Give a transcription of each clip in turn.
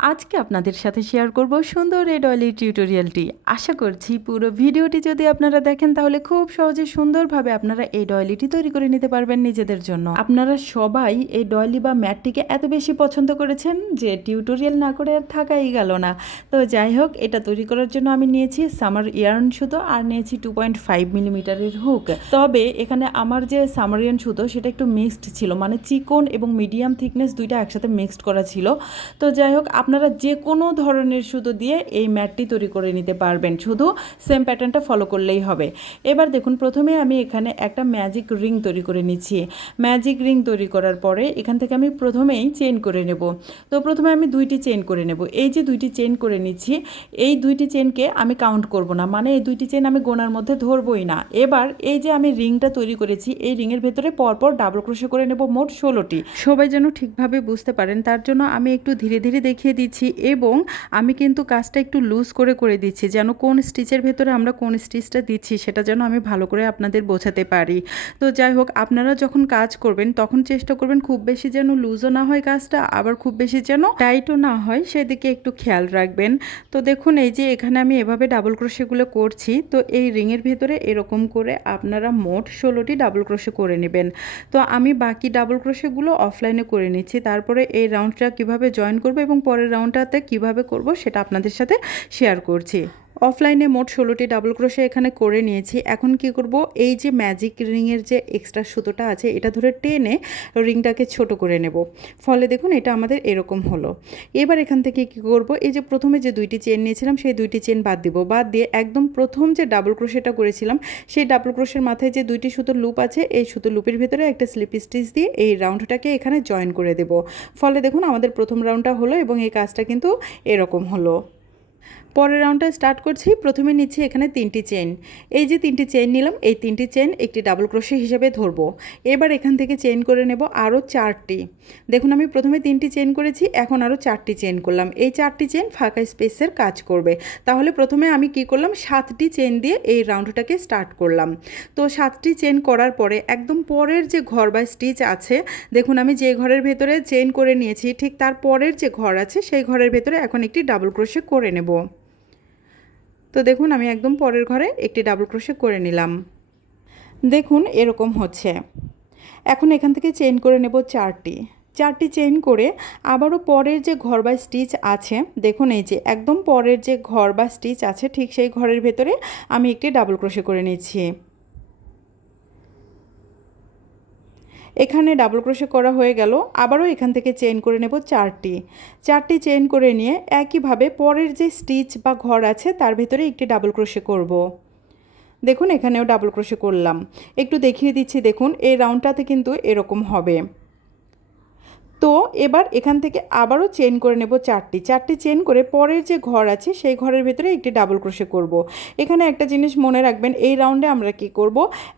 আজকে আপনাদের সাথে শেয়ার করব সুন্দর এই ডলি টিউটোরিয়ালটি। আশা করছি পুরো ভিডিওটি যদি আপনারা দেখেন তাহলে খুব সহজে সুন্দরভাবে আপনারা এই ডয়লিটি তৈরি করে নিতে পারবেন নিজেদের জন্য। আপনারা সবাই এই ডয়লি বা ম্যাটটিকে এত বেশি পছন্দ করেছেন যে টিউটোরিয়াল না করে আর থাকাই গেল না। তো যাই হোক, এটা তৈরি করার জন্য আমি নিয়েছি সামার ইয়ার্ন সুতো আর নিয়েছি 2.5 মিলিমিটারের হুক। তবে এখানে আমার যে সামার ইয়ার্ন সুতো সেটা একটু মিক্সড ছিল, মানে চিকন এবং মিডিয়াম থিকনেস দুইটা একসাথে মিক্সড করা ছিল। তো যাই হোক, আপনারা যে কোনো ধরনের সুতো দিয়ে এই ম্যাটটি তৈরি করে নিতে পারবেন, শুধু সেম প্যাটার্নটা ফলো করলেই হবে। এবার দেখুন, প্রথমে আমি এখানে একটা ম্যাজিক রিং তৈরি করে নিচ্ছি। ম্যাজিক রিং তৈরি করার পরে এখান থেকে আমি প্রথমেই চেইন করে নেব। তো প্রথমে আমি দুইটি চেইন করে নেব। এই যে দুইটি চেইন করে নিচ্ছি, এই দুইটি চেইনকে আমি কাউন্ট করব না, মানে এই দুইটি চেইন আমি গোনার মধ্যে ধরবই না। এবার এই যে আমি রিংটা তৈরি করেছি, এই রিংয়ের ভেতরে পরপর ডাবল ক্রোশে করে নেব মোট 16টি। সবাই যেন ঠিকভাবে বুঝতে পারেন তার জন্য আমি একটু ধীরে ধীরে দেখিয়ে দিচ্ছি, এবং আমি কিন্তু কাজটা একটু লুজ করে দিচ্ছি, যেন কোন স্টিচের ভেতরে আমরা কোন স্টিচটা দিচ্ছি সেটা যেন আমি ভালো করে আপনাদের বোঝাতে পারি। তো যাই হোক, আপনারা যখন কাজ করবেন তখন চেষ্টা করবেন খুব বেশি যেন লুজও না হয় কাজটা, আবার খুব বেশি যেন টাইটও না হয়, সেদিকে একটু খেয়াল রাখবেন। তো দেখুন, এই যে এখানে আমি এভাবে ডাবল ক্রোশেগুলো করছি। তো এই রিংয়ের ভেতরে এরকম করে আপনারা মোট 16টি ডাবল ক্রোশে করে নেবেন। তো আমি বাকি ডাবল ক্রোশেগুলো অফলাইনে করে নিচ্ছি, তারপরে এই রাউন্ডটা কিভাবে জয়েন করব এবং পরের রাউন্ডটাতে কিভাবে করব সেটা আপনাদের সাথে শেয়ার করছি। অফলাইনে মোট 16টি ডাবল ক্রোশে এখানে করে নিয়েছি। এখন কি করব, এই যে ম্যাজিক রিংয়ের যে এক্সট্রা সুতোটা আছে এটা ধরে টেনে রিংটাকে ছোট করে নেব। ফলে দেখুন এটা আমাদের এরকম হলো। এবার এখান থেকে কি করব, এই যে প্রথমে যে দুইটি চেন নিয়েছিলাম সেই দুইটি চেন বাদ দিব। বাদ দিয়ে একদম প্রথম যে ডাবল ক্রোশেটা করেছিলাম সেই ডাবল ক্রোশের মাথায় যে দুইটি সুতোর লুপ আছে, এই সুতোর লুপের ভিতরে একটা স্লিপ স্টিচ দিয়ে এই রাউন্ডটাকে এখানে জয়েন করে দেব। ফলে দেখুন আমাদের প্রথম রাউন্ডটা হলো এবং এই কাজটা কিন্তু এরকম হলো। পরের রাউন্ডটা স্টার্ট করছি। প্রথমে নিচ্ছি এখানে 3টি চেন। এই যে 3টি চেন নিলাম, এই 3টি চেন একটি ডাবল ক্রোশে হিসেবে ধরবো। এবার এখান থেকে চেন করে নেব আরও 4টি। দেখুন আমি প্রথমে 3টি চেন করেছি, এখন আরও 4টি চেন করলাম। এই 4টি চেন ফাঁকা স্পেসের কাজ করবে। তাহলে প্রথমে আমি কি করলাম, 7টি চেন দিয়ে এই রাউন্ডটাকে স্টার্ট করলাম। তো 7টি চেন করার পরে একদম পরের যে ঘর বা স্টিচ আছে, দেখুন আমি যে ঘরের ভেতরে চেন করে নিয়েছি ঠিক তার পরের যে ঘর আছে সেই ঘরের ভেতরে এখন একটি ডাবল ক্রোশে করে নেব। তো দেখুন আমি একদম পরের ঘরে একটি ডাবল ক্রোশে করে নিলাম। দেখুন এরকম হচ্ছে। এখন এখান থেকে চেইন করে নেব 4টি চেইন করে আবারও পরের যে ঘর বা স্টিচ আছে, দেখুন এই যে একদম পরের যে ঘর বা স্টিচ আছে ঠিক সেই ঘরের ভেতরে আমি একটি ডাবল ক্রোশে করে নিচ্ছি। এখানে ডাবল ক্রোশে করা হয়ে গেল। আবারও এখান থেকে চেইন করে নেব 4টি চেইন করে নিয়ে একইভাবে পরের যে স্টিচ বা ঘর আছে তার ভেতরে একটি ডাবল ক্রোশে করব। দেখুন এখানেও ডাবল ক্রোশে করলাম। একটু দেখিয়ে দিচ্ছি, দেখুন এই রাউন্ডটাতে কিন্তু এরকম হবে। তো এবার এখান থেকে আবারও চেন করে নেব 4টি চেন করে পরের যে ঘর আছে সেই ঘরের ভেতরে একটি ডাবল ক্রোশে করব। এখানে একটা জিনিস মনে রাখবেন, এই রাউন্ডে আমরা কি করব,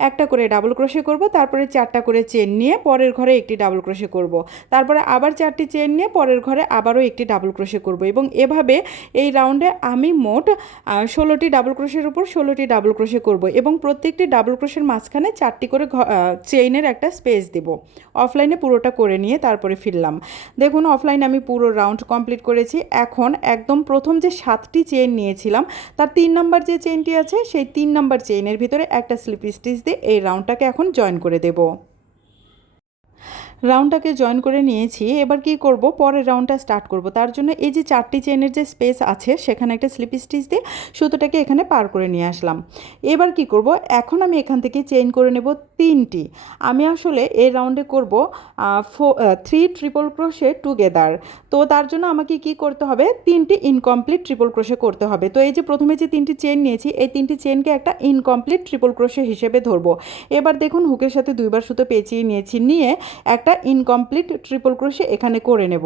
একটা করে ডাবল ক্রোশে করব, তারপরে 4টা করে চেন নিয়ে পরের ঘরে একটি ডাবল ক্রোশে করব, তারপরে আবার 4টি চেন নিয়ে পরের ঘরে আবারও একটি ডাবল ক্রোশে করব, এবং এভাবে এই রাউন্ডে আমি মোট 16টি ডাবল ক্রোশের উপর 16টি ডাবল ক্রোশে করব, এবং প্রত্যেকটি ডাবল ক্রোশের মাঝখানে 4টি করে চেইনের একটা স্পেস দেব। অফলাইনে পুরোটা করে নিয়ে তারপরে ফিরলাম। দেখুন অফলাইনে আমি পুরো রাউন্ড কমপ্লিট করেছি। এখন একদম প্রথম যে 7টি চেইন নিয়েছিলাম তার 3 নাম্বার যে চেইনটি আছে সেই 3 নাম্বার চেইনের ভিতরে একটা স্লিপ স্টিচ দিয়ে এই রাউন্ডটাকে এখন জয়েন করে দেব। রাউন্ডটাকে জয়েন করে নিয়েছি। এবার কি করব, পরের রাউন্ডটা স্টার্ট করব। তার জন্য এই যে 4টি চেনের যে স্পেস আছে সেখানে একটা স্লিপ স্টিচ দিয়ে সুতোটাকে এখানে পার করে নিয়ে আসলাম। এবার কি করব, এখন আমি এখান থেকে চেইন করে নেব 3টি। আমি আসলে এই রাউন্ডে করব 3 ট্রিপল ক্রোশে টুগেদার। তো তার জন্য আমাকে কি করতে হবে, 3টি ইনকমপ্লিট ট্রিপল ক্রোশে করতে হবে। তো এই যে প্রথমে যে 3টি চেন নিয়েছি এই 3টি চেনকে একটা ইনকমপ্লিট ট্রিপল ক্রোশে হিসেবে ধরবো। এবার দেখুন হুকের সাথে 2বার সুতো পেঁচিয়ে নিয়েছি, নিয়ে একটা ইনকমপ্লিট ট্রিপল ক্রোশে এখানে করে নেব।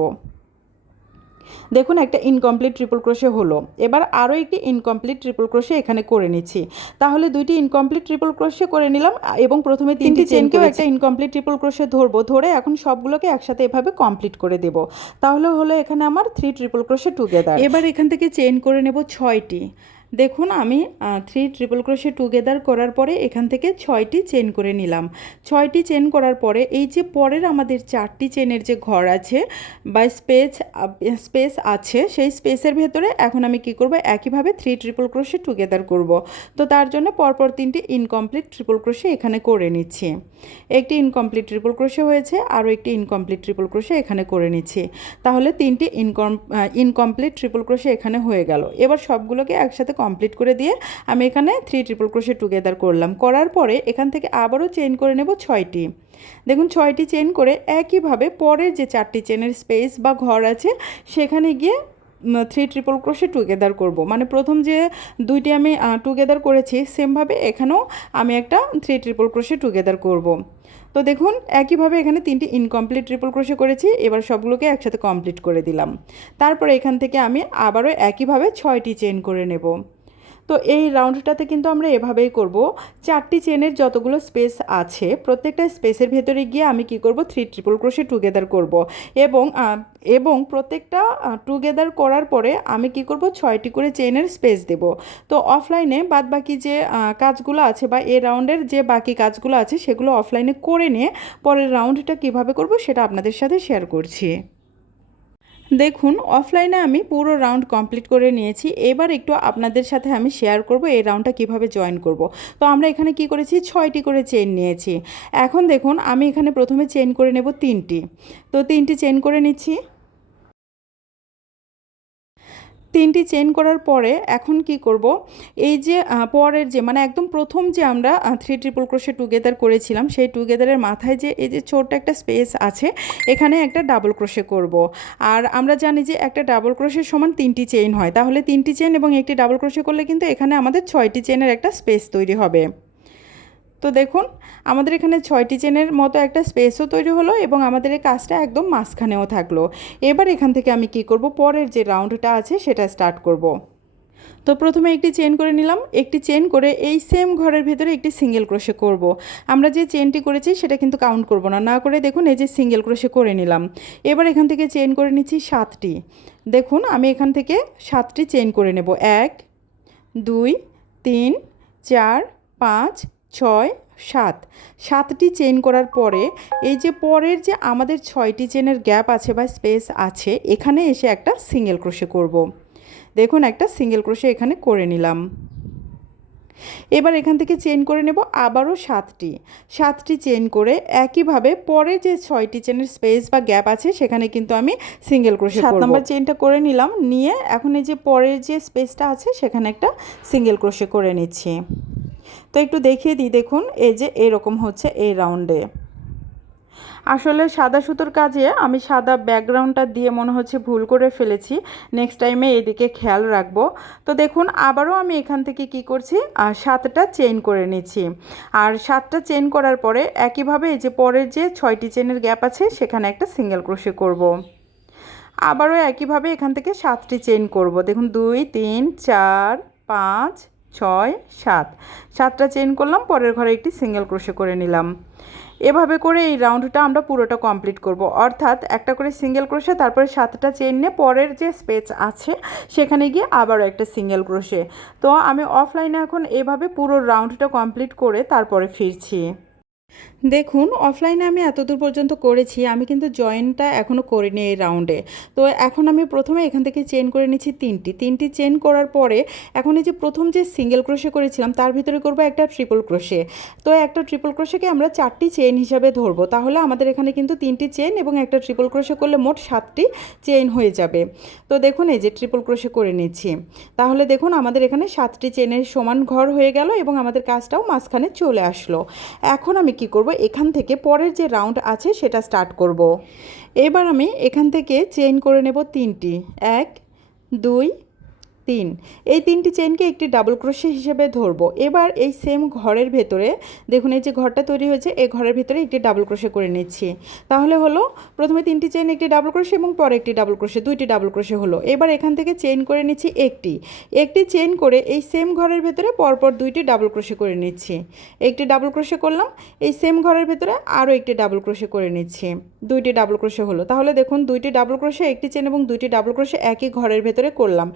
দেখুন একটা ইনকমপ্লিট ট্রিপল ক্রোশে হলো। এবার আরও একটি ইনকমপ্লিট ট্রিপল ক্রোশে এখানে করে নিচ্ছি। তাহলে 2টি ইনকমপ্লিট ট্রিপল ক্রোশে করে নিলাম, এবং প্রথমে 3টি চেনকেও একটা ইনকমপ্লিট ট্রিপল ক্রোশে ধরবো, ধরে এখন সবগুলোকে একসাথে এভাবে কমপ্লিট করে দেব। তাহলে হলো এখানে আমার 3 ট্রিপল ক্রোশে টুগেদার। এবার এখান থেকে চেন করে নেব 6টি। দেখুন আমি 3 ট্রিপল ক্রোশে টুগেদার করার পরে এখান থেকে 6টি চেন করে নিলাম। 6টি চেন করার পরে এই যে পরের আমাদের 4টি চেনের যে ঘর আছে বা স্পেস আছে, সেই স্পেসের ভেতরে এখন আমি কি করব, একইভাবে 3 ট্রিপল ক্রোশে টুগেদার করব। তো তার জন্য পরপর 3টি ইনকমপ্লিট ট্রিপল ক্রোশে এখানে করে নিচ্ছি। একটি ইনকমপ্লিট ট্রিপল ক্রোশে হয়েছে, আরও একটি ইনকমপ্লিট ট্রিপল ক্রোশে এখানে করে নিচ্ছি। তাহলে 3টি ইনকমপ্লিট ট্রিপল ক্রোশে এখানে হয়ে গেল। এবার সবগুলোকে একসাথে কমপ্লিট করে দিয়ে আমি এখানে 3 ট্রিপল ক্রোশে টুগেদার করলাম। করার পরে এখান থেকে আবারও চেইন করে নেব 6টি। দেখুন 6টি চেইন করে একইভাবে পরের যে 4টি চেনের স্পেস বা ঘর আছে সেখানে গিয়ে 3 ট্রিপল ক্রোশে টুগেদার করব। মানে প্রথম যে 2টি আমি টুগেদার করেছি সেমভাবে এখানেও আমি একটা 3 ট্রিপল ক্রোশে টুগেদার করব। তো দেখুন একইভাবে এখানে 3টি ইনকমপ্লিট ট্রিপল ক্রোশে করেছি। এবার সবগুলোকে একসাথে কমপ্লিট করে দিলাম। তারপরে এখান থেকে আমি আবারও একইভাবে 6টি চেন করে নেব। তো এই রাউন্ডটাতে কিন্তু আমরা এভাবেই করব। 4টি চেনের যতগুলো স্পেস আছে প্রত্যেকটা স্পেসের ভেতরে গিয়ে আমি কি করব, 3 ট্রিপল ক্রোশে টুগেদার করব এবং প্রত্যেকটা টুগেদার করার পরে আমি কি করব, 6টি করে চেনের স্পেস দেব। তো অফলাইনে বাদ বাকি যে কাজগুলো আছে বা এই রাউন্ডের যে বাকি কাজগুলো আছে সেগুলো অফলাইনে করে নিয়ে পরের রাউন্ডটা কিভাবে করব সেটা আপনাদের সাথে শেয়ার করছি। দেখুন অফলাইনে আমি পুরো রাউন্ড কমপ্লিট করে নিয়েছি। এবার একটু আপনাদের সাথে আমি শেয়ার করব এই রাউন্ডটা কিভাবে জয়েন করব। তো আমরা এখানে কি করেছি, 6টি করে চেন নিয়েছি। এখন দেখুন আমি এখানে প্রথমে চেন করে নেব 3টি। তো 3টি চেন করে নিচ্ছি। 3টি চেন করার পরে এখন কি করব, এই যে পরের যে মানে একদম প্রথম যে আমরা 3 ট্রিপল ক্রোশে টুগেদার করেছিলাম সেই টুগেদারের মাথায় যে এই যে ছোট্ট একটা স্পেস আছে এখানে একটা ডাবল ক্রোশে করব। আর আমরা জানি যে একটা ডাবল ক্রোশের সমান 3টি চেইন হয়, তাহলে 3টি চেন এবং একটি ডাবল ক্রোশে করলে কিন্তু এখানে আমাদের 6টি চেনের একটা স্পেস তৈরি হবে। তো দেখুন আমাদের এখানে 6টি চেনের মতো একটা স্পেসও তৈরি হলো এবং আমাদের এই কাজটা একদম মাঝখানেও থাকলো। এবার এখান থেকে আমি কি করব, পরের যে রাউন্ডটা আছে সেটা স্টার্ট করব। তো প্রথমে একটি চেন করে নিলাম। একটি চেন করে এই সেম ঘরের ভেতরে একটি সিঙ্গেল ক্রোশে করব। আমরা যে চেনটি করেছি সেটা কিন্তু কাউন্ট করব না, না করে দেখুন এই যে সিঙ্গেল ক্রোশে করে নিলাম। এবার এখান থেকে চেন করে নিচ্ছি 7টি। দেখুন আমি এখান থেকে 7টি চেন করে নেব। 1 2 3 4 5 6 7। 7টি চেন করার পরে এই যে পরের যে আমাদের 6টি চেনের গ্যাপ আছে বা স্পেস আছে এখানে এসে একটা সিঙ্গেল ক্রোশে করব। দেখুন একটা সিঙ্গেল ক্রোশে এখানে করে নিলাম। এবার এখান থেকে চেন করে নেব আবারও 7টি চেন করে একইভাবে পরে যে 6টি চেনের স্পেস বা গ্যাপ আছে সেখানে কিন্তু আমি সিঙ্গেল ক্রোশে করব। 7 নম্বর চেনটা করে নিলাম, নিয়ে এখন এই যে পরের যে স্পেসটা আছে সেখানে একটা সিঙ্গেল ক্রোশে করে নিচ্ছি। তো একটু দেখিয়ে দিই, দেখুন এই যে এরকম হচ্ছে এই রাউন্ডে। আসলে সাদা সুতোর কাজে আমি সাদা ব্যাকগ্রাউন্ডটা দিয়ে মনে হচ্ছে ভুল করে ফেলেছি, নেক্সট টাইমে এদিকে খেয়াল রাখবো। তো দেখুন আবারও আমি এখান থেকে কি করছি, 7টা চেইন করে নিচ্ছি। আর 7টা চেইন করার পরে একইভাবে এই যে পরের যে 6টি চেনের গ্যাপ আছে সেখানে একটা সিঙ্গেল ক্রোশে করব। আবারও একইভাবে এখান থেকে 7টি চেইন করব। দেখুন 2 3 4 5 6 7। 7টা চেইন করলাম, পরের ঘরে একটি সিঙ্গেল ক্রোশে করে নিলাম। এভাবে করে এই রাউন্ডটা আমরা পুরোটা কমপ্লিট করব। অর্থাৎ একটা করে সিঙ্গেল ক্রোশে, তারপরে 7টা চেইন নিয়ে পরের যে স্পেস আছে সেখানে গিয়ে আবারও একটা সিঙ্গেল ক্রোশে। তো আমি অফলাইনে এখন এভাবে পুরো রাউন্ডটা কমপ্লিট করে তারপরে ফিরছি। দেখুন অফলাইনে আমি এতদূর পর্যন্ত করেছি, আমি কিন্তু জয়েনটা এখনও করিনি এই রাউন্ডে। তো এখন আমি প্রথমে এখান থেকে চেন করে নিচ্ছি 3টি চেন করার পরে এখন এই যে প্রথম যে সিঙ্গেল ক্রোশে করেছিলাম তার ভিতরে করব একটা ট্রিপল ক্রোশে। তো একটা ট্রিপল ক্রোশেকে আমরা 4টি চেন হিসাবে ধরবো, তাহলে আমাদের এখানে কিন্তু 3টি চেন এবং একটা ট্রিপল ক্রোশে করলে মোট 7টি চেন হয়ে যাবে। তো দেখুন এই যে ট্রিপল ক্রোশে করে নিচ্ছি, তাহলে দেখুন আমাদের এখানে 7টি চেনের সমান ঘর হয়ে গেল এবং আমাদের কাজটাও মাঝখানে চলে আসলো। এখন আমি কি করব, এখান থেকে পরের যে রাউন্ড আছে সেটা স্টার্ট করব। এবার আমি এখান থেকে চেইন করে নেব 3টি। 1 2 3। এই 3টি চেইনকে একটি ডাবল ক্রোশে হিসেবে ধরবো। এবার এই সেম ঘরের ভেতরে দেখুন এই যে ঘরটা তৈরি হয়েছে এই ঘরের ভেতরে একটি ডাবল ক্রোশে করে নিচ্ছি। তাহলে হলো প্রথমে 3টি চেইন একটি ডাবল ক্রোশে এবং পরে একটি ডাবল ক্রোশে, 2টি ডাবল ক্রোশে হলো। এবার এখান থেকে চেইন করে নিচ্ছি একটি চেইন করে এই সেম ঘরের ভেতরে পরপর 2টি ডাবল ক্রোশে করে নিচ্ছি। একটি ডাবল ক্রোশে করলাম, এই সেম ঘরের ভেতরে আরও একটি ডাবল ক্রোশে করে নিচ্ছি। 2টি ডাবল ক্রোশে হলো। তাহলে দেখুন 2টি ডাবল ক্রোশে, একটি চেন এবং 2টি ডাবল ক্রোশে একই ঘরের ভেতরে করলাম।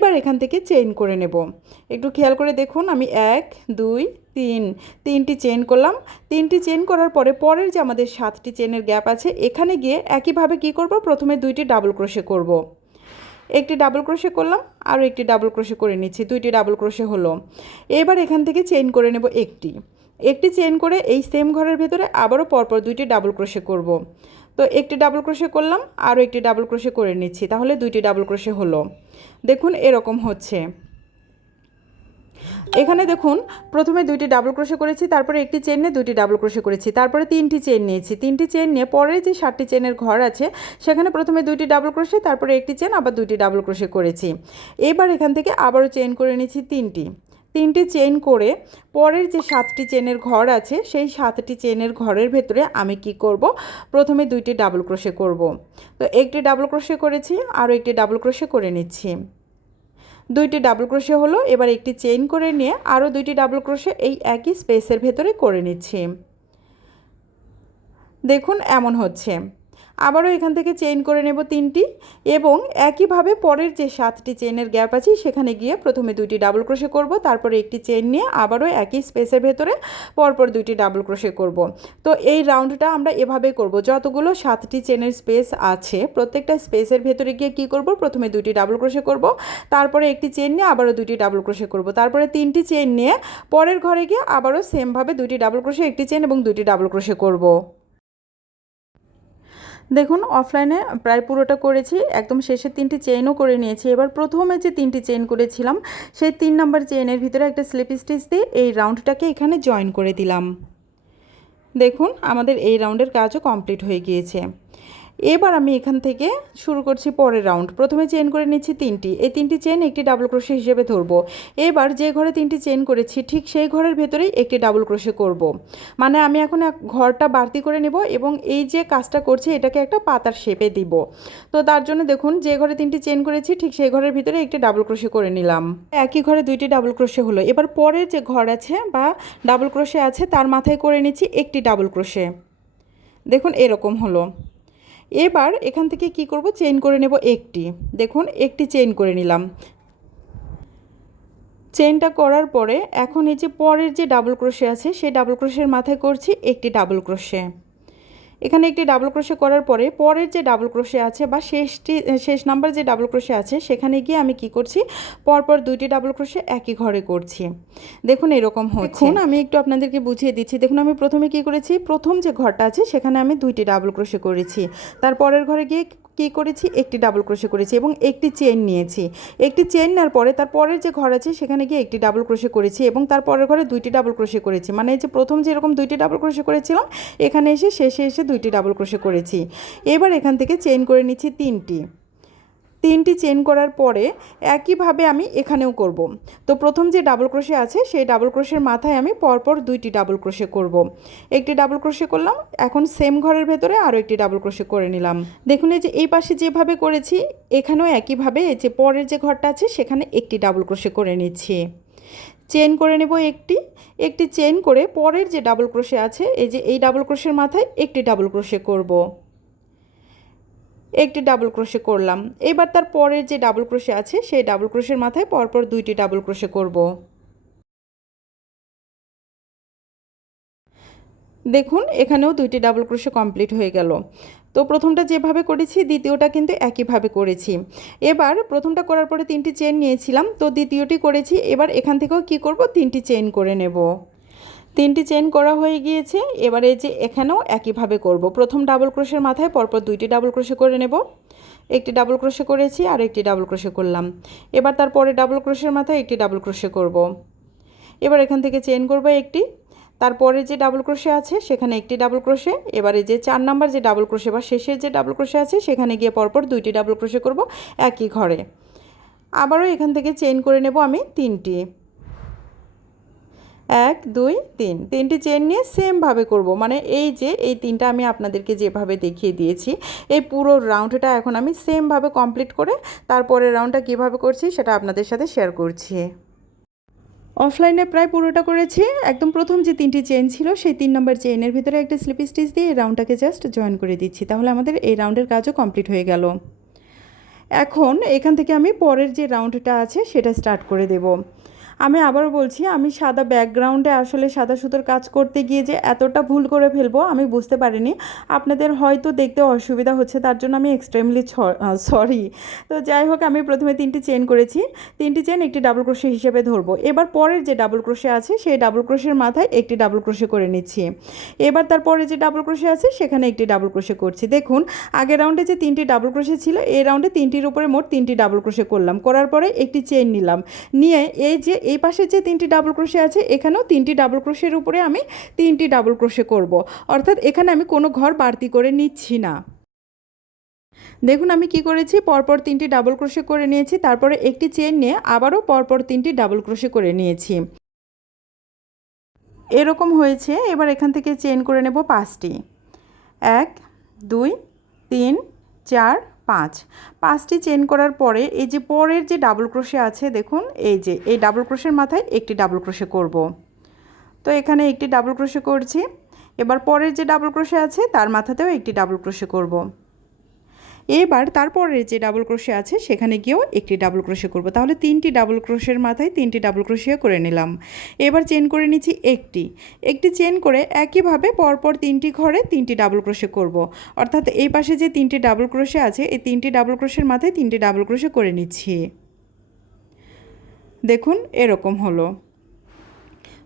এইবার এখান থেকে চেইন করে নেব। একটু খেয়াল করে দেখুন, আমি 1 2 3 তিনটি চেইন করলাম। তিনটি চেইন করার পরে পরের যে আমাদের 7টি চেনের গ্যাপ আছে এখানে গিয়ে একইভাবে কি করব, প্রথমে 2টি ডাবল ক্রোশে করব। একটি ডাবল ক্রোশে করলাম, আরও একটি ডাবল ক্রোশে করে নিচ্ছি, 2টি ডাবল ক্রোশে হলো। এবার এখান থেকে চেইন করে নেব একটি চেইন করে এই সেম ঘরের ভেতরে আবারও পরপর 2টি ডাবল ক্রোশে করব। তো একটি ডাবল ক্রোশে করলাম, আরও একটি ডাবল ক্রোশে করে নিচ্ছি, তাহলে 2টি ডাবল ক্রোশে হলো। দেখুন এরকম হচ্ছে। এখানে দেখুন প্রথমে 2টি ডাবল ক্রোশে করেছি, তারপরে একটি চেন নিয়ে 2টি ডাবল ক্রোশে করেছি, তারপরে 3টি চেন নিয়েছি। 3টি চেন নিয়ে পরে যে 7টি চেনের ঘর আছে সেখানে প্রথমে 2টি ডাবল ক্রোশে, তারপরে একটি চেন, আবার 2টি ডাবল ক্রোশে করেছি। এবার এখান থেকে আবারও চেন করে নিচ্ছি 3টি চেন করে পরের যে 7টি চেনের ঘর আছে সেই 7টি চেনের ঘরের ভেতরে আমি কি করব, প্রথমে 2টি ডাবল ক্রোশে করব। তো একটি ডাবল ক্রোশে করেছি, আরও একটি ডাবল ক্রোশে করে নিচ্ছি, 2টি ডাবল ক্রোশে হলো। এবার একটি চেইন করে নিয়ে আরও 2টি ডাবল ক্রোশে এই একই স্পেসের ভেতরে করে নিচ্ছি। দেখুন এমন হচ্ছে। আবারও এখান থেকে চেইন করে নেব 3টি এবং একইভাবে পরের যে 7টি চেনের গ্যাপ আছে সেখানে গিয়ে প্রথমে 2টি ডাবল ক্রোশে করব, তারপরে একটি চেইন নিয়ে আবারও একই স্পেসের ভেতরে পরপর 2টি ডাবল ক্রোশে করব। তো এই রাউন্ডটা আমরা এভাবে করব, যতগুলো 7টি চেনের স্পেস আছে প্রত্যেকটা স্পেসের ভেতরে গিয়ে কি করব, প্রথমে 2টি ডাবল ক্রোশে করব, তারপরে একটি চেইন নিয়ে আবারও 2টি ডাবল ক্রোশে করব, তারপরে 3টি চেইন নিয়ে পরের ঘরে গিয়ে আবারও সেমভাবে 2টি ডাবল ক্রোশে, একটি চেইন এবং 2টি ডাবল ক্রোশে করব। দেখুন অফলাইনে প্রায় পুরোটা করেছি, একদম শেষের 3টি চেইনও করে নিয়েছি। এবার প্রথমে যে 3টি চেইন করেছিলাম সেই 3 নম্বর চেইনের ভিতরে একটা স্লিপ স্টিচ দিয়ে এই রাউন্ডটাকে এখানে জয়েন করে দিলাম। দেখুন আমাদের এই রাউন্ডের কাজও কমপ্লিট হয়ে গিয়েছে। এবার আমি এখান থেকে শুরু করছি পরের রাউন্ড। প্রথমে চেইন করে নিচ্ছি 3টি, এই 3টি চেইন একটি ডাবল ক্রোশে হিসেবে ধরবো। এবার যে ঘরে 3টি চেইন করেছি ঠিক সেই ঘরের ভেতরেই একটি ডাবল ক্রোশে করব। মানে আমি এখন ঘরটা বাড়তি করে নেব এবং এই যে কাজটা করছি এটাকে একটা পাতার শেপে দিব। তো তার জন্য দেখুন যে ঘরে 3টি চেইন করেছি ঠিক সেই ঘরের ভিতরে একটি ডাবল ক্রোশে করে নিলাম। একই ঘরে 2টি ডাবল ক্রোশে হলো। এবার পরের যে ঘর আছে বা ডাবল ক্রোশে আছে তার মাথায় করে নিচ্ছি একটি ডাবল ক্রোশে। দেখুন এরকম হলো। এবার এখান থেকে কি করব, চেইন করে নেব একটি। দেখুন একটি চেইন করে নিলাম। চেইনটা করার পরে এখন এই যে পরের যে ডাবল ক্রোশে আছে সেই ডাবল ক্রোশের মাথায় করছি একটি ডাবল ক্রোশে। এখানে একটি ডাবল ক্রোশে করার পরে পরের যে ডাবল ক্রোশে আছে বা শেষ নাম্বার যে ডাবল ক্রোশে আছে সেখানে গিয়ে আমি কি করছি, পরপর 2টি ডাবল ক্রোশে একই ঘরে করছি। দেখুন এরকম হচ্ছে। এখন আমি একটু আপনাদেরকে বুঝিয়ে দিচ্ছি। দেখুন আমি প্রথমে কি করেছি, প্রথম যে ঘরটা আছে সেখানে আমি 2টি ডাবল ক্রোশে করেছি, তারপরের ঘরে গিয়ে কি করেছি, একটি ডাবল ক্রোশে করেছি এবং একটি চেইন নিয়েছি। একটি চেইন নেওয়ার পরে তার পরের যে ঘর আছে সেখানে গিয়ে একটি ডাবল ক্রোশে করেছি এবং তার পরের ঘরে 2টি ডাবল ক্রোশে করেছি। মানে এই যে প্রথম যেরকম 2টি ডাবল ক্রোশে করেছিলাম এখানে এসে শেষে এসে 2টি ডাবল ক্রোশে করেছি। এবার এখান থেকে চেইন করে নিচ্ছি 3টি চেইন করার পরে একইভাবে আমি এখানেও করব। তো প্রথম যে ডাবল ক্রোশে আছে সেই ডাবল ক্রোশের মাথায় আমি পরপর 2টি ডাবল ক্রোশে করব। একটি ডাবল ক্রোশে করলাম, এখন সেম ঘরের ভেতরে আরও একটি ডাবল ক্রোশে করে নিলাম। দেখুন এই যে এই পাশে যেভাবে করেছি এখানেও একইভাবে এই যে পরের যে ঘরটা আছে সেখানে একটি ডাবল ক্রোশে করে নিচ্ছি। চেইন করে নেব একটি চেইন করে পরের যে ডাবল ক্রোশে আছে এই যে এই ডাবল ক্রোশের মাথায় একটি ডাবল ক্রোশে করব। একটি ডাবল ক্রোশে করলাম। এবার তার পরের যে ডাবল ক্রোশে আছে সেই ডাবল ক্রোশের মাথায় পরপর 2টি ডাবল ক্রোশে করব। দেখুন এখানেও 2টি ডাবল ক্রোশে কমপ্লিট হয়ে গেল। তো প্রথমটা যেভাবে করেছি দ্বিতীয়টা কিন্তু একইভাবে করেছি। এবার প্রথমটা করার পরে 3টি চেইন নিয়েছিলাম, তো দ্বিতীয়টি করেছি। এবার এখান থেকেও কি করব, 3টি চেইন করে নেব। 3টি চেইন করা হয়ে গিয়েছে। এবারে যে এখানেও একইভাবে করব। প্রথম ডাবল ক্রোশের মাথায় পরপর 2টি ডাবল ক্রোশে করে নেব। একটি ডাবল ক্রোশে করেছি আর একটি ডাবল ক্রোশে করলাম। এবার তারপরে ডাবল ক্রোশের মাথায় একটি ডাবল ক্রোশে করব। এবার এখান থেকে চেইন করব একটি, তারপরে যে ডাবল ক্রোশে আছে সেখানে একটি ডাবল ক্রোশে। এবারে যে 4 নাম্বার যে ডাবল ক্রোশে বা শেষের যে ডাবল ক্রোশে আছে সেখানে গিয়ে পরপর 2টি ডাবল ক্রোশে করব একই ঘরে। আবারও এখান থেকে চেইন করে নেব আমি 3টি, 1 2 3, 3টি চেইন নিয়ে সেমভাবে করব। মানে এই যে এই 3টা আমি আপনাদেরকে যেভাবে দেখিয়ে দিয়েছি এই পুরো রাউন্ডটা এখন আমি সেমভাবে কমপ্লিট করে তারপরের রাউন্ডটা কীভাবে করছি সেটা আপনাদের সাথে শেয়ার করছি। অফলাইনে প্রায় পুরোটা করেছি। একদম প্রথম যে 3টি চেইন ছিল সেই 3 নম্বর চেইনের ভিতরে একটা স্লিপ স্টিচ দিয়ে এই রাউন্ডটাকে জাস্ট জয়েন করে দিচ্ছি, তাহলে আমাদের এই রাউন্ডের কাজও কমপ্লিট হয়ে গেল। এখন এখান থেকে আমি পরের যে রাউন্ডটা আছে সেটা স্টার্ট করে দেব। আমি আবারও বলছি, আমি সাদা ব্যাকগ্রাউন্ডে আসলে সাদা সুতোর কাজ করতে গিয়ে যে এতটা ভুল করে ফেলবো আমি বুঝতে পারিনি। আপনাদের হয়তো দেখতে অসুবিধা হচ্ছে, তার জন্য আমি এক্সট্রিমলি সরি। তো যাই হোক, আমি প্রথমে 3টি চেন করেছি, 3টি চেন একটি ডাবল ক্রোশে হিসেবে ধরবো। এবার পরের যে ডাবল ক্রোশে আছে সেই ডাবল ক্রোশের মাথায় একটি ডাবল ক্রোশে করে নিচ্ছি। এবার তারপরে যে ডাবল ক্রোশে আছে সেখানে একটি ডাবল ক্রোশে করছি। দেখুন, আগের রাউন্ডে যে 3টি ডাবল ক্রোশে ছিল, এই রাউন্ডে 3টির উপরে মোট 3টি ডাবল ক্রোশে করলাম। করার পরে একটি চেন নিলাম, নিয়ে এই পাশে যে 3টি ডাবল ক্রোশে আছে এখানেও 3টি ডাবল ক্রোশের উপরে আমি 3টি ডাবল ক্রোশে করব। অর্থাৎ এখানে আমি কোনো ঘর বাড়তি করে নিচ্ছি না। দেখুন আমি কি করেছি, পরপর 3টি ডাবল ক্রোশে করে নিয়েছি, তারপরে একটি চেন নিয়ে আবারও পরপর 3টি ডাবল ক্রোশে করে নিয়েছি। এরকম হয়েছে। এবার এখান থেকে চেন করে নেব 5টি। 1 2 3 4 5। 5টি চেন করার পরে এই যে পরের যে ডাবল ক্রোশে আছে, দেখুন এই ডাবল ক্রোশের মাথায় একটি ডাবল ক্রোশে করব। তো এখানে একটি ডাবল ক্রোশে করছি। এবার পরের যে ডাবল ক্রোশে আছে তার মাথাতেও একটি ডাবল ক্রোশে করব। এবার তারপরের যে ডাবল ক্রোশে আছে সেখানে গিয়েও একটি ডাবল ক্রোশে করব। তাহলে 3টি ডাবল ক্রোশের মাথায় 3টি ডাবল ক্রোশে করে নিলাম। এবার চেন করে নিচ্ছি একটি চেন করে একইভাবে পরপর 3টি ঘরে 3টি ডাবল ক্রোশে করব। অর্থাৎ এই পাশে যে 3টি ডাবল ক্রোশে আছে এই 3টি ডাবল ক্রোশের মাথায় 3টি ডাবল ক্রোশে করে নিচ্ছি। দেখুন এরকম হলো।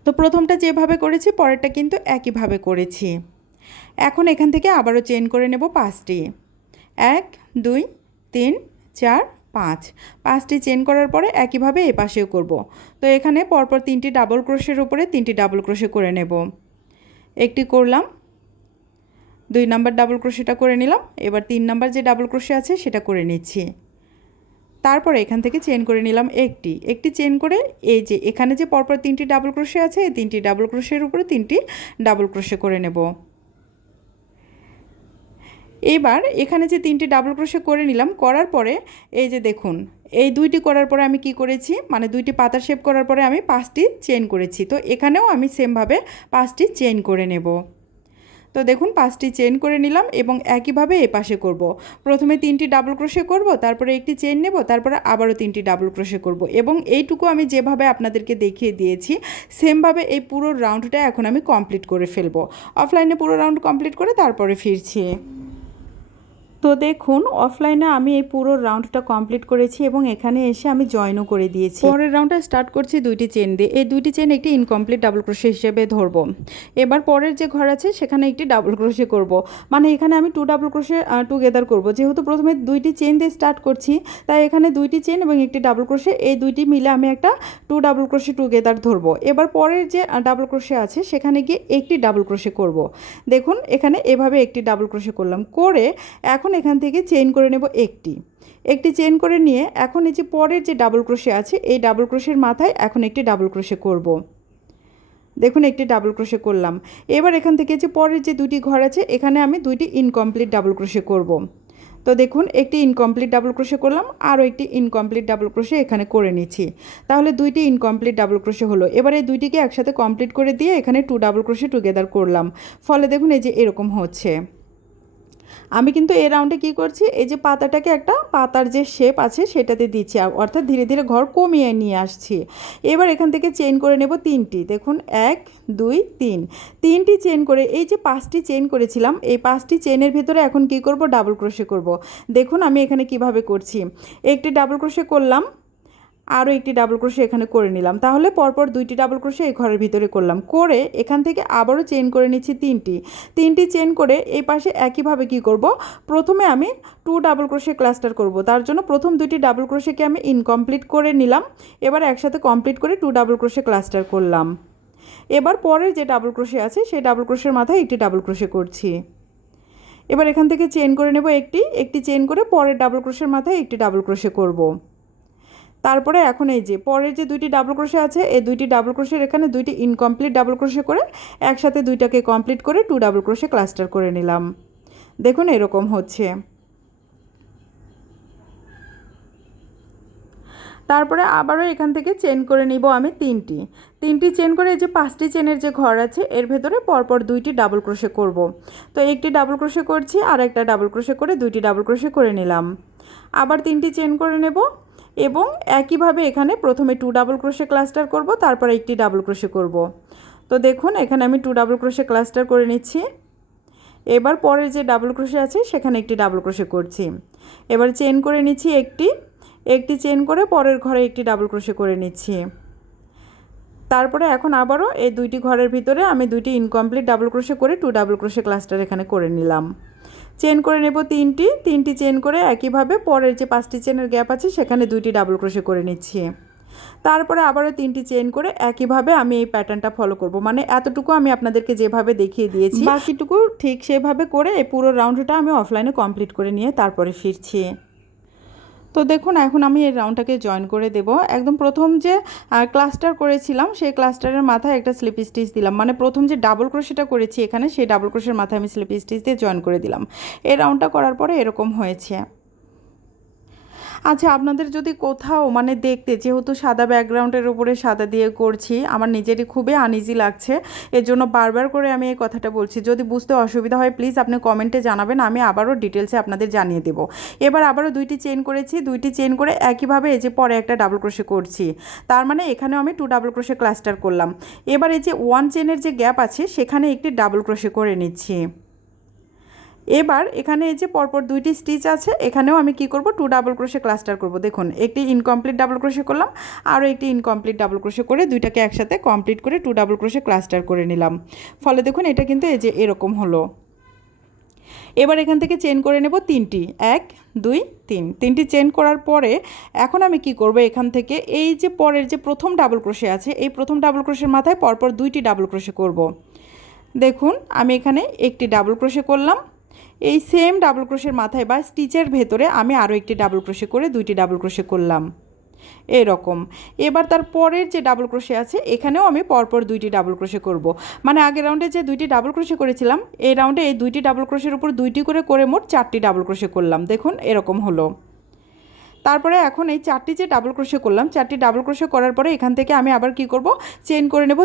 তো প্রথমটা যেভাবে করেছি পরেরটা কিন্তু একইভাবে করেছি। এখন এখান থেকে আবারও চেন করে নেব 5টি। 1 2 3 4 5। 5টি চেন করার পরে একইভাবে এই পাশেও করব। তো এখানে পরপর 3টি ডাবল ক্রোশের উপরে 3টি ডাবল ক্রোশে করে নেব। একটি করলাম, 2 নাম্বার ডাবল ক্রোশেটা করে নিলাম। এবার 3 নাম্বার যে ডাবল ক্রোশে আছে সেটা করে নিচ্ছি। তারপরে এখান থেকে চেন করে নিলাম একটি চেন করে এই যে এখানে যে পরপর 3টি ডাবল ক্রোশে আছে এই 3টি ডাবল ক্রোশের উপরে 3টি ডাবল ক্রোশে করে নেব। এবার এখানে যে 3টি ডাবল ক্রোশে করে নিলাম, করার পরে এই যে দেখুন এই 2টি করার পরে আমি কি করেছি, মানে 2টি পাতার শেপ করার পরে আমি 5টি চেন করেছি। তো এখানেও আমি সেমভাবে 5টি চেন করে নেব। তো দেখুন 5টি চেন করে নিলাম এবং একইভাবে এই পাশে করব। প্রথমে 3টি ডাবল ক্রোশে করব, তারপরে একটি চেন নেব, তারপরে আবারও 3টি ডাবল ক্রোশে করব এবং এইটুকু আমি যেভাবে আপনাদেরকে দেখিয়ে দিয়েছি সেমভাবে এই পুরো রাউন্ডটা এখন আমি কমপ্লিট করে ফেলবো। অফলাইনে পুরো রাউন্ড কমপ্লিট করে তারপরে ফিরছি। তো দেখুন অফলাইনে আমি এই পুরো রাউন্ডটা কমপ্লিট করেছি এবং এখানে এসে আমি জয়েনও করে দিয়েছি। পরের রাউন্ডটা স্টার্ট করছি 2টি চেন দিয়ে। এই 2টি চেন একটি ইনকমপ্লিট ডাবল ক্রোশে হিসেবে ধরবো। এবার পরের যে ঘর আছে সেখানে একটি ডাবল ক্রোশে করব। মানে এখানে আমি 2 ডাবল ক্রোশে টুগেদার করব। যেহেতু প্রথমে 2টি চেন দিয়ে স্টার্ট করছি তাই এখানে 2টি চেন এবং একটি ডাবল ক্রোশে, এই 2টি মিলে আমি একটা 2 ডাবল ক্রোশে টুগেদার ধরবো। এবার পরের যে ডাবল ক্রোশে আছে সেখানে গিয়ে একটি ডাবল ক্রোশে করব। দেখুন এখানে এভাবে একটি ডাবল ক্রোশে করলাম, করে এখন এখান থেকে চেইন করে নেব একটি চেইন করে নিয়ে এখন এই যে পরের যে ডাবল ক্রোশে আছে এই ডাবল ক্রোশের মাথায় এখন একটি ডাবল ক্রোশে করব। দেখুন একটি ডাবল ক্রোশে করলাম। এবার এখান থেকে যে পরের যে 2টি ঘর আছে এখানে আমি 2টি ইনকমপ্লিট ডাবল ক্রোশে করব। তো দেখুন একটি ইনকমপ্লিট ডাবল ক্রোশে করলাম, আরও একটি ইনকমপ্লিট ডাবল ক্রোশে এখানে করে নিচ্ছি। তাহলে 2টি ইনকমপ্লিট ডাবল ক্রোশে হলো। এবার এই 2টিকে একসাথে কমপ্লিট করে দিয়ে এখানে 2 ডাবল ক্রোশে টুগেদার করলাম। ফলে দেখুন এই যে এরকম হচ্ছে। আমি কিন্তু এই রাউন্ডে কী করছি, এই যে পাতাটাকে একটা পাতার যে শেপ আছে সেটাতে দিচ্ছি, অর্থাৎ ধীরে ধীরে ঘর কমিয়ে নিয়ে আসছি। এবার এখান থেকে চেইন করে নেব 3টি। দেখুন 1 2 3। 3টি চেইন করে এই যে 5টি চেইন করেছিলাম এই 5টি চেইনের ভিতরে এখন কি করব, ডাবল ক্রোশে করব। দেখুন আমি এখানে কিভাবে করছি, একটি ডাবল ক্রোশে করলাম, আরও একটি ডাবল ক্রোশে এখানে করে নিলাম। তাহলে পরপর 2টি ডাবল ক্রোশে এই ঘরের ভিতরে করলাম, করে এখান থেকে আবারও চেইন করে নিচ্ছি 3টি চেইন করে এই পাশে একইভাবে কি করব, প্রথমে আমি 2 ডাবল ক্রোশে ক্লাস্টার করব। তার জন্য প্রথম 2টি ডাবল ক্রোশেকে আমি ইনকমপ্লিট করে নিলাম, এবার একসাথে কমপ্লিট করে 2 ডাবল ক্রোশে ক্লাস্টার করলাম। এবার পরের যে ডাবল ক্রোশে আছে সেই ডাবল ক্রোশের মাথায় একটি ডাবল ক্রোশে করছি। এবার এখান থেকে চেইন করে নেব একটি চেইন করে পরের ডাবল ক্রোশের মাথায় একটি ডাবল ক্রোশে করব। তারপরে এখন এই যে পরের যে 2টি ডাবল ক্রোশে আছে এই 2টি ডাবল ক্রোশের এখানে 2টি ইনকমপ্লিট ডাবল ক্রোশে করে একসাথে 2টাকে কমপ্লিট করে 2 ডাবল ক্রোশে ক্লাস্টার করে নিলাম। দেখুন এরকম হচ্ছে। তারপরে আবারও এখান থেকে চেন করে নিব আমি তিনটি চেন করে এই যে 5টি চেনের যে ঘর আছে এর ভেতরে পরপর 2টি ডাবল ক্রোশে করব। তো একটি ডাবল ক্রোশে করছি আর একটা ডাবল ক্রোশে করে 2টি ডাবল ক্রোশে করে নিলাম। আবার 3টি চেন করে নেব এবং একইভাবে এখানে প্রথমে 2 ডাবল ক্রোশে ক্লাস্টার করব, তারপরে একটি ডাবল ক্রোশে করব। তো দেখুন এখানে আমি 2 ডাবল ক্রোশে ক্লাস্টার করে নিচ্ছি। এবার পরের যে ডাবল ক্রোশে আছে সেখানে একটি ডাবল ক্রোশে করছি। এবার চেন করে নিচ্ছি একটি চেন করে পরের ঘরে একটি ডাবল ক্রোশে করে নিচ্ছি। তারপরে এখন আবারও এই 2টি ঘরের ভিতরে আমি 2টি ইনকমপ্লিট ডাবল ক্রোশে করে 2 ডাবল ক্রোশে ক্লাস্টার এখানে করে নিলাম। চেন করে নেব তিনটি চেন করে একইভাবে পরের যে 5টি চেনের গ্যাপ আছে সেখানে 2টি ডাবল ক্রোশে করে নিচ্ছি। তারপরে আবারও 3টি চেন করে একইভাবে আমি এই প্যাটার্নটা ফলো করব। মানে এতটুকু আমি আপনাদেরকে যেভাবে দেখিয়ে দিয়েছি বাকিটুকু ঠিক সেভাবে করে এই পুরো রাউন্ডটা আমি অফলাইনে কমপ্লিট করে নিয়ে তারপরে ফিরছি। তো দেখুন এখন আমি এই রাউন্ডটাকে জয়েন করে দেব। একদম প্রথম যে ক্লাস্টার করেছিলাম সেই ক্লাস্টারের মাথায় একটা স্লিপ স্টিচ দিলাম, মানে প্রথম যে ডাবল ক্রোশেটা করেছি এখানে সেই ডাবল ক্রোশের মাথায় আমি স্লিপ স্টিচ দিয়ে জয়েন করে দিলাম। এই রাউন্ডটা করার পরে এরকম হয়েছে। আচ্ছা, আপনাদের যদি কোথাও মানে দেখতে, যেহেতু সাদা ব্যাকগ্রাউন্ডের উপরে সাদা দিয়ে করছি, আমার নিজেরই খুবই আনইজি লাগছে, এর জন্য বারবার করে আমি এই কথাটা বলছি। যদি বুঝতে অসুবিধা হয় প্লিজ আপনি কমেন্টে জানাবেন, আমি আবারও ডিটেলসে আপনাদের জানিয়ে দেব। এবার আবারও 2টি চেন করেছি, 2টি চেন করে একইভাবে এই যে পরে একটা ডাবল ক্রোশে করছি, তার মানে এখানেও আমি 2 ডাবল ক্রোশে ক্লাস্টার করলাম। এবার এই যে 1 চেনের যে গ্যাপ আছে সেখানে একটি ডাবল ক্রোশে করে নিচ্ছি। এবার এখানে এই যে পরপর 2টি স্টিচ আছে এখানেও আমি কি করব 2 ডাবল ক্রোশে ক্লাস্টার করব। দেখুন একটি ইনকমপ্লিট ডাবল ক্রোশে করলাম, আরও একটি ইনকমপ্লিট ডাবল ক্রোশে করে দুইটাকে একসাথে কমপ্লিট করে 2 ডাবল ক্রোশে ক্লাস্টার করে নিলাম। ফলে দেখুন এটা কিন্তু এই যে এরকম হলো। এবার এখান থেকে চেন করে নেব 3টি, 1 2 3, 3টি চেন করার পরে এখন আমি কি করব, এখান থেকে এই যে পরের যে প্রথম ডাবল ক্রোশে আছে এই প্রথম ডাবল ক্রোশের মাথায় পরপর 2টি ডাবল ক্রোশে করব। দেখুন আমি এখানে একটি ডাবল ক্রোশে করলাম, এই সেম ডাবল ক্রোশের মাথায় বা স্টিচের ভেতরে আমি আরও একটি ডাবল ক্রোশে করে 2টি ডাবল ক্রোশে করলাম এরকম। এবার তার পরের যে ডাবল ক্রোশে আছে এখানেও আমি পরপর 2টি ডাবল ক্রোশে করব। মানে আগের রাউন্ডে যে 2টি ডাবল ক্রোশে করেছিলাম এই রাউন্ডে এই 2টি ডাবল ক্রোশের উপর 2টি করে মোট 4টি ডাবল ক্রোশে করলাম। দেখুন এরকম হলো। তারপরে এখন এই 4টি যে ডাবল ক্রোশে করলাম 4টি ডাবল ক্রোশে করার পরে এখান থেকে আমি আবার কি করব, চেন করে নেব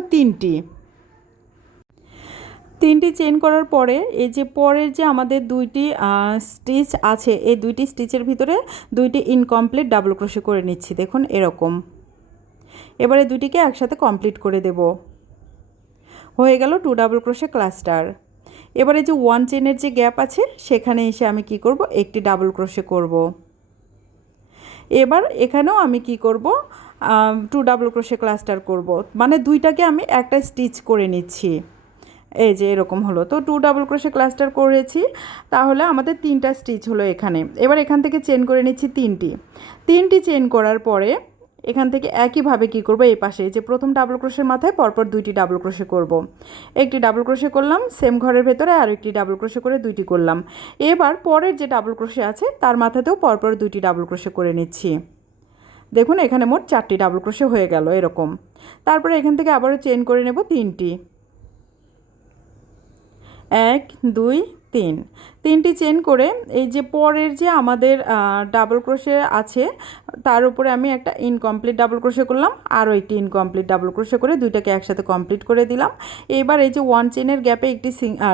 3টি চেন করার পরে এই যে পরের যে আমাদের 2টি স্টিচ আছে এই 2টি স্টিচের ভিতরে 2টি ইনকমপ্লিট ডাবল ক্রোশে করে নিচ্ছি। দেখুন এরকম। এবারে 2টিকে একসাথে কমপ্লিট করে দেব। হয়ে গেল 2 ডাবল ক্রোশে ক্লাস্টার। এবারে যে 1 চেনের যে গ্যাপ আছে সেখানে এসে আমি কি করব, একটি ডাবল ক্রোশে করব। এবার এখানেও আমি কি করব, 2 ডাবল ক্রোশে ক্লাস্টার করব। মানে দুইটাকে আমি একটা স্টিচ করে নিচ্ছি। এই যে এরকম হলো। তো 2 ডাবল ক্রোশে ক্লাস্টার করেছি, তাহলে আমাদের 3টা স্টিচ হলো এখানে। এবার এখান থেকে চেন করে নিচ্ছি 3টি চেন করার পরে এখান থেকে একইভাবে কি করব, এই পাশে যে প্রথম ডাবল ক্রোশের মাথায় পরপর 2টি ডাবল ক্রোশে করব। একটি ডাবল ক্রোশে করলাম, সেম ঘরের ভেতরে আর একটি ডাবল ক্রোশে করে 2টি করলাম। এবার পরের যে ডাবল ক্রোশে আছে তার মাথাতেও পরপর 2টি ডাবল ক্রোশে করে নিচ্ছি। দেখুন এখানে মোট 4টি ডাবল ক্রোশে হয়ে গেল এরকম। তারপরে এখান থেকে আবারও চেন করে নেব 3টি, 1 2 3, 3টি চেন করে এই যে পরের যে আমাদের ডাবল ক্রোশে আছে তার উপরে আমি একটা ইনকমপ্লিট ডাবল ক্রোশে করলাম, আরও একটি ইনকমপ্লিট ডাবল ক্রোশে করে দুইটাকে একসাথে কমপ্লিট করে দিলাম। এবার এই যে 1 চেনের গ্যাপে একটি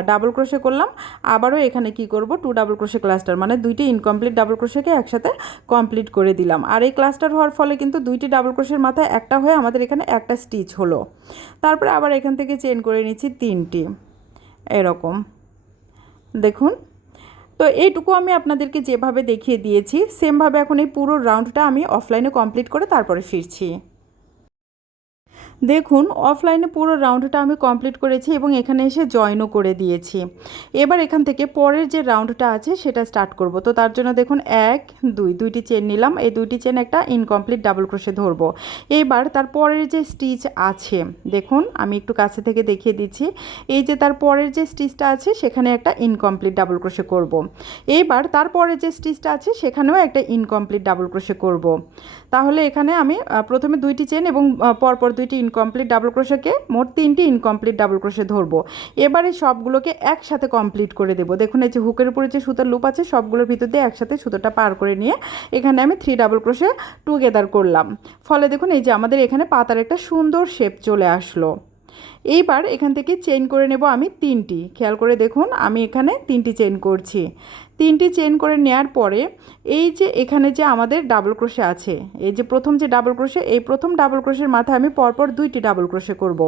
ডাবল ক্রোশে করলাম, আবারও এখানে কি করব 2 ডাবল ক্রোশে ক্লাস্টার, মানে 2টি ইনকমপ্লিট ডাবল ক্রোশেকে একসাথে কমপ্লিট করে দিলাম। আর এই ক্লাস্টার হওয়ার ফলে কিন্তু 2টি ডাবল ক্রোশের মাথায় একটা হয়ে আমাদের এখানে একটা স্টিচ হলো। তারপরে আবার এখান থেকে চেন করে নিচ্ছি 3টি এরকম। দেখুন তো এইটুকু আমি আপনাদেরকে যেভাবে দেখিয়ে দিয়েছি সেমভাবে এখন এই পুরো রাউন্ডটা আমি অফলাইনে কমপ্লিট করে তারপরে ফিরছি। দেখুন অফলাইনে পুরো রাউন্ডটা আমি কমপ্লিট করেছি এবং এখানে এসে জয়েনও করে দিয়েছি। এবার এখান থেকে পরের যে রাউন্ডটা আছে সেটা স্টার্ট করব। তো তার জন্য দেখুন 1 2, 2টি চেন নিলাম, এই 2টি চেন একটা ইনকমপ্লিট ডাবল ক্রোশে ধরবো। এবার তার পরের যে স্টিচ আছে দেখুন আমি একটু কাছে থেকে দেখিয়ে দিচ্ছি, এই যে তার পরের যে স্টিচটা আছে সেখানে একটা ইনকমপ্লিট ডাবল ক্রোশে করব। এবার তারপরের যে স্টিচটা আছে সেখানেও একটা ইনকমপ্লিট ডাবল ক্রোশে করব। তাহলে এখানে আমি প্রথমে 2টি চেন এবং পরপর 2টি ইনকমপ্লিট ডাবল ক্রোশেকে মোট 3টি ইনকমপ্লিট ডাবল ক্রোশে ধরবো। এবারে সবগুলোকে একসাথে কমপ্লিট করে দেবো। দেখুন এই যে হুকের উপরে যে সুতার লুপ আছে সবগুলোর ভিতর দিয়ে একসাথে সুতোটা পার করে নিয়ে এখানে আমি 3 ডাবল ক্রোশে টুগেদার করলাম। ফলে দেখুন এই যে আমাদের এখানে পাতার একটা সুন্দর শেপ চলে আসলো। এইবার এখান থেকে চেইন করে নেব আমি 3টি। খেয়াল করে দেখুন আমি এখানে 3টি চেইন করছি। 3টি চেইন করে নেওয়ার পরে এই যে এখানে যে আমাদের ডাবল ক্রোশে আছে, এই যে প্রথম যে ডাবল ক্রোশে, এই প্রথম ডাবল ক্রোশের মাথায় আমি পরপর 2টি ডাবল ক্রোশে করব।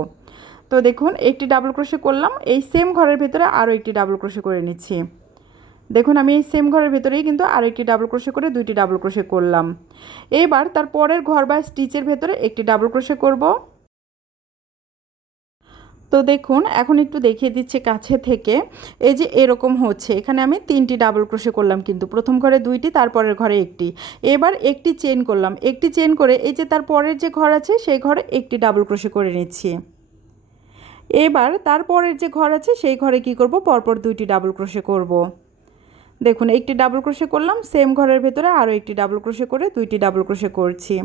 তো দেখুন একটি ডাবল ক্রোশে করলাম, এই সেম ঘরের ভেতরে আরও একটি ডাবল ক্রোশে করে নিচ্ছি। দেখুন আমি এই সেম ঘরের ভেতরেই কিন্তু আরও একটি ডাবল ক্রোশে করে 2টি ডাবল ক্রোশে করলাম। এবার তার পরের ঘর বা স্টিচের ভেতরে একটি ডাবল ক্রোশে করব। তো দেখুন এখন একটু দেখিয়ে দিচ্ছে কাছে থেকে, এই যে এরকম হচ্ছে। এখানে আমি 3টি ডাবল ক্রোশে করলাম, কিন্তু প্রথম ঘরে 2টি, তারপরের ঘরে একটি। এবার একটি চেন করলাম, একটি চেন করে এই যে তার পরের যে ঘর আছে সেই ঘরে একটি ডাবল ক্রোশে করে নিচ্ছি। এবার তারপরের যে ঘর আছে সেই ঘরে কি করব, পরপর 2টি ডাবল ক্রোশে করব। দেখুন একটি ডাবল ক্রোশে করলাম, সেম ঘরের ভেতরে আরও একটি ডাবল ক্রোশে করে 2টি ডাবল ক্রোশে করছি।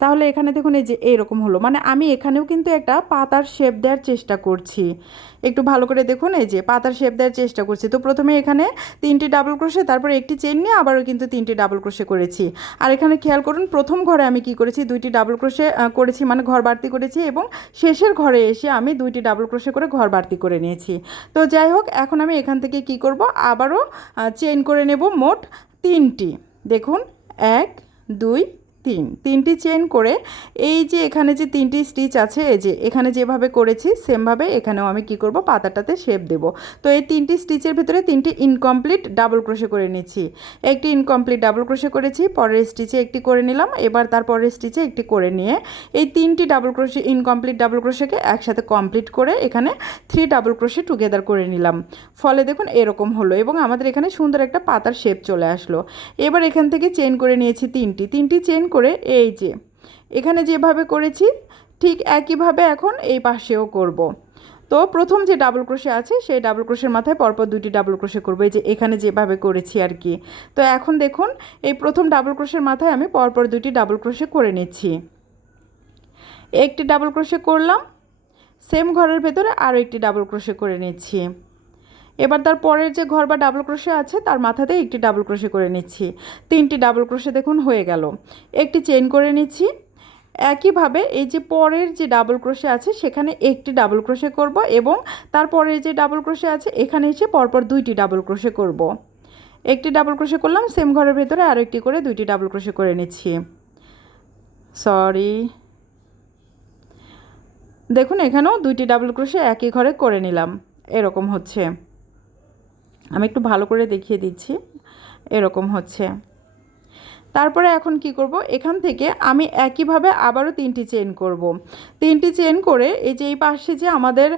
তাহলে এখানে দেখুন এই যে এইরকম হলো, মানে আমি এখানেও কিন্তু একটা পাতার শেপ দেওয়ার চেষ্টা করছি। একটু ভালো করে দেখুন, এই যে পাতার শেপ দেওয়ার চেষ্টা করছি। তো প্রথমে এখানে 3টি ডাবল ক্রোশে, তারপর একটি চেন নিয়ে আবারও কিন্তু 3টি ডাবল ক্রোশে করেছি। আর এখানে খেয়াল করুন প্রথম ঘরে আমি কি করেছি, 2টি ডাবল ক্রোশে করেছি, মানে ঘর বাড়তি করেছি, এবং শেষের ঘরে এসে আমি 2টি ডাবল ক্রোশে করে ঘর বাড়তি করে নিয়েছি। তো যাই হোক এখন আমি এখান থেকে কি করব, আবারও চেইন করে নেব মোট 3টি। দেখুন 1 2 3, 3টি চেইন করে এই যে এখানে যে 3টি স্টিচ আছে, এই যে এখানে যেভাবে করেছি সেমভাবে এখানেও আমি কি করব, পাতাটাতে শেপ দেব। তো এই 3টি স্টিচের ভিতরে 3টি ইনকমপ্লিট ডাবল ক্রোশে করে নিচ্ছি। একটি ইনকমপ্লিট ডাবল ক্রোশে করেছি, পরের স্টিচে একটি করে নিলাম, এবার তার পরের স্টিচে একটি করে নিয়ে এই 3টি ডাবল ক্রোশে ইনকমপ্লিট ডাবল ক্রোশেকে একসাথে কমপ্লিট করে এখানে 3 ডাবল ক্রোশে টুগেদার করে নিলাম। ফলে দেখুন এরকম হলো এবং আমাদের এখানে সুন্দর একটা পাতার শেপ চলে আসলো। এবার এখান থেকে চেইন করে নিয়েছি 3টি চেইন করে এই যে এখানে যেভাবে করেছি ঠিক একইভাবে এখন এই পাশেও করব। তো প্রথম যে ডাবল ক্রোশে আছে সেই ডাবল ক্রোশের মাথায় পরপর 2টি ডাবল ক্রোশে করব, এই যে এখানে যেভাবে করেছি আর কি। তো এখন দেখুন এই প্রথম ডাবল ক্রোশের মাথায় আমি পরপর 2টি ডাবল ক্রোশে করে নিচ্ছি। একটি ডাবল ক্রোশে করলাম, সেম ঘরের ভেতরে আরও একটি ডাবল ক্রোশে করে নিচ্ছি। এবার তার পরের যে ঘর বা ডাবল ক্রোশে আছে তার মাথাতে একটি ডাবল ক্রোশে করে নিচ্ছি। 3টি ডাবল ক্রোশে দেখুন হয়ে গেল। একটি চেইন করে নিচ্ছি। একইভাবে এই যে পরের যে ডাবল ক্রোশে আছে সেখানে একটি ডাবল ক্রোশে করব এবং তারপরের যে ডাবল ক্রোশে আছে এখানে এসে পরপর 2টি ডাবল ক্রোশে করব। একটি ডাবল ক্রোশে করলাম, সেম ঘরের ভেতরে আরও একটি করে 2টি ডাবল ক্রোশে করে নিচ্ছি। দেখুন এখানেও 2টি ডাবল ক্রোশে একই ঘরে করে নিলাম। এরকম হচ্ছে, আমি একটু ভালো করে দেখিয়ে দিচ্ছি, এরকম হচ্ছে। তারপরে এখন কি করব, এখান থেকে আমি একইভাবে আবারও 3টি চেইন করব। 3টি চেইন করে এই যে এই পাশে যে আমাদের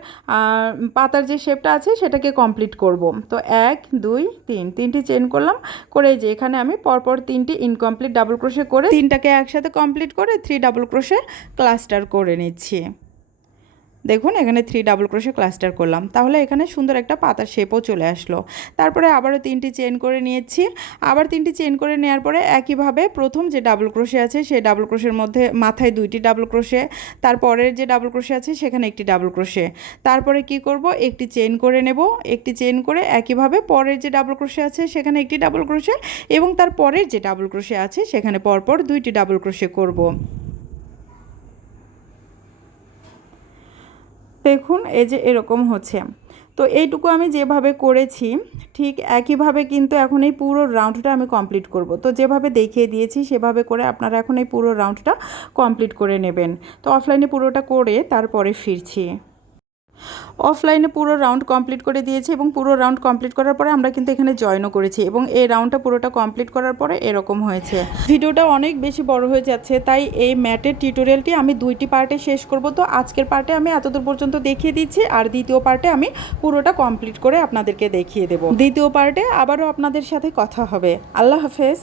পাতার যে শেপটা আছে সেটাকে কমপ্লিট করব। তো 1 2 3, 3টি চেইন করলাম, করে যে এখানে আমি পরপর 3টি ইনকমপ্লিট ডাবল ক্রোশে করে 3টাকে একসাথে কমপ্লিট করে 3 ডাবল ক্রোশে ক্লাস্টার করে নিচ্ছি। দেখুন এখানে 3 ডাবল ক্রোশে ক্লাস্টার করলাম, তাহলে এখানে সুন্দর একটা পাতার শেপও চলে আসলো। তারপরে আবারও 3টি চেইন করে নিয়েছি। আবার 3টি চেইন করে নেওয়ার পরে একইভাবে প্রথম যে ডাবল ক্রোশে আছে সেই ডাবল ক্রোশের মধ্যে মাথায় 2টি ডাবল ক্রোশে, তারপরের যে ডাবল ক্রোশে আছে সেখানে একটি ডাবল ক্রোশে। তারপরে কি করব, একটি চেইন করে নেব। একটি চেইন করে একইভাবে পরের যে ডাবল ক্রোশে আছে সেখানে একটি ডাবল ক্রোশে এবং তার পরের যে ডাবল ক্রোশে আছে সেখানে পরপর 2টি ডাবল ক্রোশে করব। দেখুন এই যে এরকম হচ্ছে। তো এইটুকু আমি যেভাবে করেছি ঠিক একইভাবে কিন্তু এখন এই পুরো রাউন্ডটা আমি কমপ্লিট করব। তো যেভাবে দেখিয়ে দিয়েছি সেভাবে করে আপনারা এখন এই পুরো রাউন্ডটা কমপ্লিট করে নেবেন। তো অফলাইনে পুরোটা করে তারপরে ফিরছি। অফলাইনে পুরো রাউন্ড কমপ্লিট করে দিয়েছি এবং পুরো রাউন্ড কমপ্লিট করার পরে আমরা কিন্তু এখানে জয়েনও করেছি এবং এই রাউন্ডটা পুরোটা কমপ্লিট করার পরে এরকম হয়েছে। ভিডিওটা অনেক বেশি বড় হয়ে যাচ্ছে, তাই এই ম্যাটের টিউটোরিয়ালটি আমি 2টি পার্টে শেষ করব। তো আজকের পার্টে আমি এতদূর পর্যন্ত দেখিয়ে দিচ্ছি, আর দ্বিতীয় পার্টে আমি পুরোটা কমপ্লিট করে আপনাদেরকে দেখিয়ে দেব। দ্বিতীয় পার্টে আবারও আপনাদের সাথে কথা হবে। আল্লাহ হাফেজ।